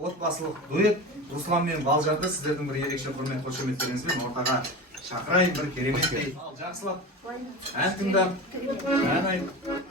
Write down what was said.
отбасылық дуэт Руслан мен Балжарды сіздердің бір ерекше құрмет қошеметтеріңізбен ортаға шақырайын, бір кереметтей. Жақсылап ән тыңдап, ән айтып